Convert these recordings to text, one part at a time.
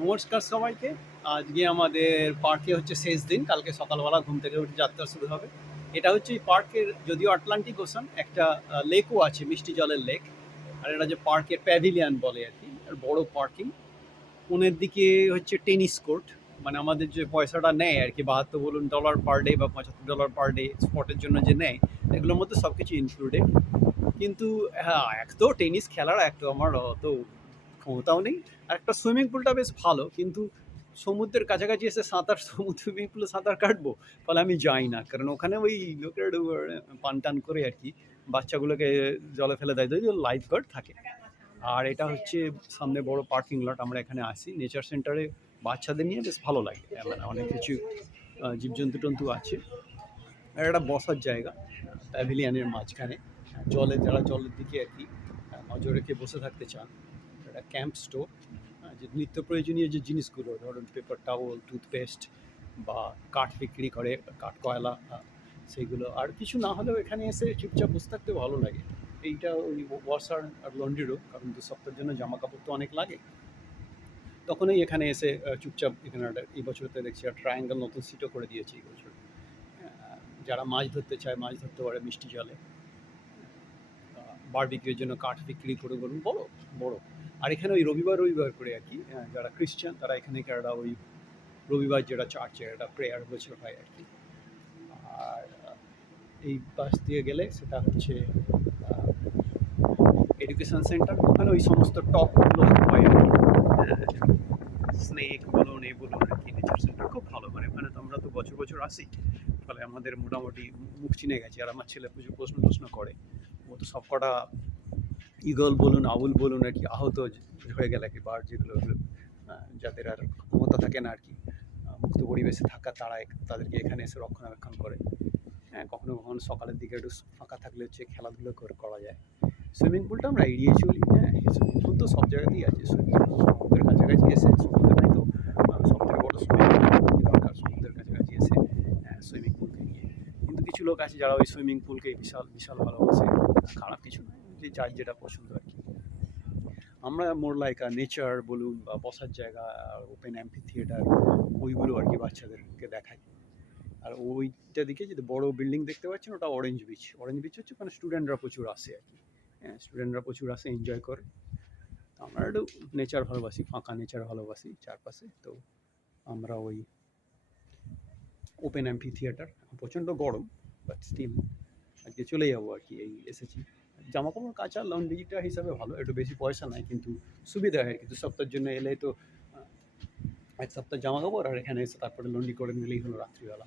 নমস্কার সবাইকে। আজকে আমাদের পার্কে হচ্ছে শেষ দিন। কালকে সকালবেলা ঘুম থেকে উঠে যাত্রা শুরু হবে। এটা হচ্ছে এই পার্কের, যদিও আটলান্টিক ওশান, একটা লেকও আছে, মিষ্টি জলের লেক। আর এটা যে পার্কের প্যাভিলিয়ন বলে আর কি, আর বড় পার্কিং। কোণের দিকে হচ্ছে টেনিস কোর্ট, মানে আমাদের যে পয়সাটা নেয় আর কি, 72 বলুন ডলার পার ডে বা $75 পার ডে স্পটের জন্য যে নেয়, এগুলোর মধ্যে সব কিছু ইনক্লুডেড। কিন্তু হ্যাঁ, এক তো টেনিস খেলার এক তো আমার অত ক্ষমতাও নেই। আর একটা সুইমিং পুলটা বেশ ভালো, কিন্তু সমুদ্রের কাছাকাছি এসে সুইমিং পুলে সাঁতার কাটবো, ফলে আমি যাই না। কারণ ওখানে ওই লোকের পান টান করে আর কি বাচ্চাগুলোকে জলে ফেলে দেয়, যদি লাইফ গার্ড থাকে। আর এটা হচ্ছে সামনে বড় পার্কিং লট। আমরা এখানে আসি নেচার সেন্টারে, বাচ্চাদের নিয়ে বেশ ভালো লাগে। মানে অনেক কিছু জীবজন্তু টন্তু আছে। আর একটা বসার জায়গা প্যাভিলিয়নের মাঝখানে, যারা জলের দিকে আর কি নজর রেখে বসে থাকতে চান। একটা ক্যাম্প স্টোর, যে নিত্য প্রয়োজনীয় যে জিনিসগুলো, ধরুন পেপার টাওয়েল, টুথপেস্ট বা কাঠ বিক্রি করে, কাঠ কয়লা, সেইগুলো। আর কিছু না হলেও এখানে এসে চুপচাপ বসে থাকতে ভালো লাগে। এইটা ওই ওয়াশার আর লন্ড্রিরও, কারণ 2 সপ্তাহের জন্য জামা কাপড় তো অনেক লাগে। তখনই এখানে এসে চুপচাপ, এখানে একটা এই বছরতে দেখছি আর ট্রায়াঙ্গেল নতুন সিটও করে দিয়েছে এই বছর। যারা মাছ ধরতে চায় মাছ ধরতে পারে মিষ্টি জলে। বারবিকিউর জন্য কাঠ বিক্রি করে, বলুন বড় বড়। আর এখানে ওই রবিবার রবিবার করে আর কি, যারা খ্রিস্টান তারা এখানে একটা ওই রবিবার যেটা চার্চের একটা প্রেয়ার বছর হয় আর কি। আর এই পাশ দিয়ে গেলে সেটা হচ্ছে এডুকেশন সেন্টার। ওখানে ওই সমস্ত টকগুলো হয় আর কি, স্নেক বলুন এই বলুন আর কি। নেচার সেন্টার খুব ভালো, মানে ওখানে তো আমরা তো বছর বছর আসি, ফলে আমাদের মোটামুটি মুখ চিনে গেছে। আর আমার ছেলে প্রচুর প্রশ্ন করে, ও তো সব কটা ঈগল বলুন আউল বলুন আর কি আহত হয়ে গেলে আর কি, বার্ড যেগুলো, যাদের আর ক্ষমতা থাকে না আর কি মুক্ত পরিবেশে থাকা, তাদেরকে এখানে এসে রক্ষণাবেক্ষণ করে। হ্যাঁ, কখনো কখনো সকালের দিকে একটু ফাঁকা থাকলে হচ্ছে খেলাধুলো করা যায়। সুইমিং পুলটা আমরা এড়িয়ে চলি। হ্যাঁ, সুইমিং পুল তো সব জায়গাতেই আছে। সুইমিং পুল সমুদ্রের কাছাকাছি এসে, সমুদ্র নাই তো সব থেকে বড় সুইমিং পুল দরকার সমুদ্রের কাছাকাছি এসে সুইমিং পুলকে নিয়ে। কিন্তু কিছু লোক আছে যারা ওই সুইমিং পুলকে বিশাল বিশাল ভালোবাসে। খারাপ কিছু নয়, যে যার যেটা পছন্দ আর কি। আমরা মোর লাইক নেচার বলুন বা বসার জায়গা, ওপেন অ্যাম্পি থিয়েটার, ওইগুলো আর কি বাচ্চাদেরকে দেখাই। আর ওইটা দিকে যদি বড় বিল্ডিং দেখতে পাচ্ছেন, ওটা অরেঞ্জ বিচ। অরেঞ্জ বিচ হচ্ছে ওখানে স্টুডেন্টরা প্রচুর আসে আর কি। হ্যাঁ, স্টুডেন্টরা প্রচুর আসে, এনজয় করে। তো আমরা একটু নেচার ভালোবাসি, ফাঁকা নেচার ভালোবাসি চারপাশে। তো আমরা ওই ওপেন অ্যাম্পি থিয়েটার, প্রচণ্ড গরম, বাট স্টিল আজকে চলে যাবো আর কি, এই এসেছি। জামা কাপড় কাচা লন্ড্রিটা হিসাবে ভালো, একটু বেশি পয়সা নেয় কিন্তু সুবিধা হয় আর কি। 2 সপ্তাহের জন্য এলে তো 1 সপ্তাহ জামা কাপড়, আর এখানে এসে তারপরে লন্ড্রি করে নিলেই হলো রাত্রিবেলা।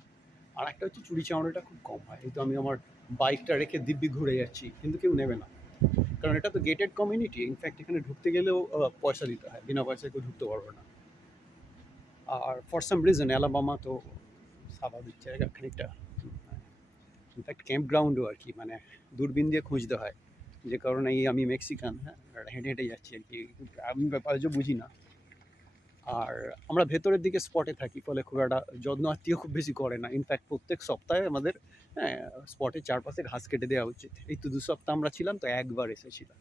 আর একটা হচ্ছে চুরি চামড়াটা খুব কম হয়। এই তো আমি আমার বাইকটা রেখে দিব্যি ঘুরে যাচ্ছি, কিন্তু কেউ নেবে না, কারণ এটা তো গেটেড কমিউনিটি। ইনফ্যাক্ট এখানে ঢুকতে গেলেও পয়সা দিতে হয়, বিনা পয়সায় কেউ ঢুকতে পারবে না। আর ফর সাম রিজন অ্যালাবামা তো স্বাভাবিক জায়গা খানিকটা, ইনফ্যাক্ট ক্যাম্প গ্রাউন্ডও আর কি, মানে দূরবীন দিয়ে খুঁজতে হয়। যে কারণে এই আমি মেক্সিকান, হ্যাঁ, হেঁটে হেঁটে যাচ্ছি আর কি, আমি ব্যাপারে যে বুঝি না। আর আমরা ভেতরের দিকে স্পটে থাকি, ফলে খুব একটা যত্ন আত্মীয় খুব বেশি করে না। ইনফ্যাক্ট প্রত্যেক সপ্তাহে আমাদের স্পটের চারপাশে ঘাস কেটে দেওয়া উচিত। এই তো 2 সপ্তাহ আমরা ছিলাম, তো একবার এসেছিলাম।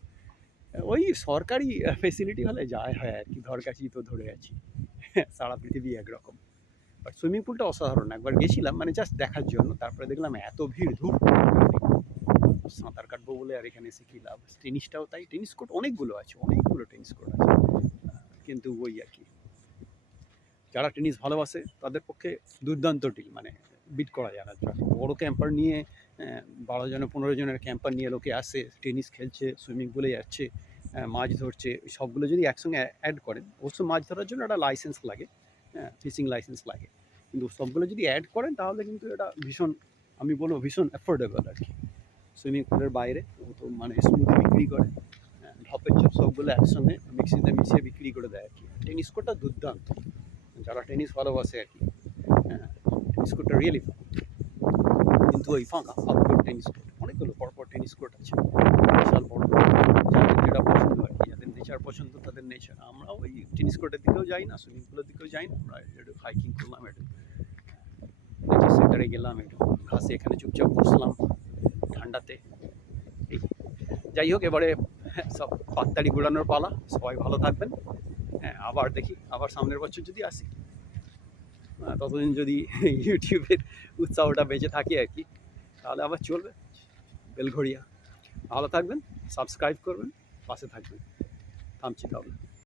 ওই সরকারি ফেসিলিটি হলে যায় হয় আর কি, ধর কাছি তো ধরে আছি। সারা পৃথিবী একরকম। বাট সুইমিং পুলটা অসাধারণ, একবার গেছিলাম মানে জাস্ট দেখার জন্য, তারপরে দেখলাম এত ভিড়, ধূপ সাঁতার কাটবো বলে আর এখানে এসে কী লাভ। টেনিসটাও তাই, টেনিস কোর্ট অনেকগুলো আছে, অনেকগুলো টেনিস কোর্ট আছে। কিন্তু ওই আর কি, যারা টেনিস ভালোবাসে তাদের পক্ষে দুর্দান্ত টিম, মানে বিট করা যায় না। বড় ক্যাম্পার নিয়ে 12 জনের 15 জনের ক্যাম্পার নিয়ে লোকে আসে, টেনিস খেলছে, সুইমিং পুলে যাচ্ছে, মাছ ধরছে। সবগুলো যদি একসঙ্গে অ্যাড করেন, অবশ্য মাছ ধরার জন্য একটা লাইসেন্স লাগে, ফিশিং লাইসেন্স লাগে, কিন্তু সবগুলো যদি অ্যাড করেন তাহলে কিন্তু এটা ভীষণ, আমি বলবো ভীষণ অ্যাফোর্ডেবল আর কি। সুইমিং পুলের বাইরে ও তো মানে স্মুদি বিক্রি করে, ঢপের চপ সবগুলো একসঙ্গে মিক্সিতে মিশিয়ে বিক্রি করে দেয় আর কি। টেনিস কোর্টটা দুর্দান্ত, যারা টেনিস ভালোবাসে আর কি। হ্যাঁ, টেনিস কোর্টটা রিয়েলি ভালো, কিন্তু ওই ফাঁকা আউটডোর টেনিস কোর্ট অনেকগুলো পরপর টেনিস কোর্ট আছে, বিশাল বড়। যাদের যেটা পছন্দ আর কি, যাদের নেচার পছন্দ তাদের নেচার। আমরা ওই টেনিস কোর্টের দিকেও যাই না, সুইমিং পুলের দিকেও যাই না, আমরা একটু হাইকিং করলাম, একটু নেচার সেন্টারে গেলাম, একটু ঘাসে এখানে চুপচাপ বসলাম ঠান্ডাতে। এই যাই হোক, এবারে সব পাত্তাড়ি ঘোরানোর পালা। সবাই ভালো থাকবেন। হ্যাঁ, আবার দেখি, আবার সামনের বছর যদি আসি, ততদিন যদি ইউটিউবের উৎসাহটা বেঁচে থাকে আর কি, তাহলে আবার চলবে বেলঘড়িয়া। ভালো থাকবেন, সাবস্ক্রাইব করবেন, পাশে থাকবেন। থামছি তাহলে।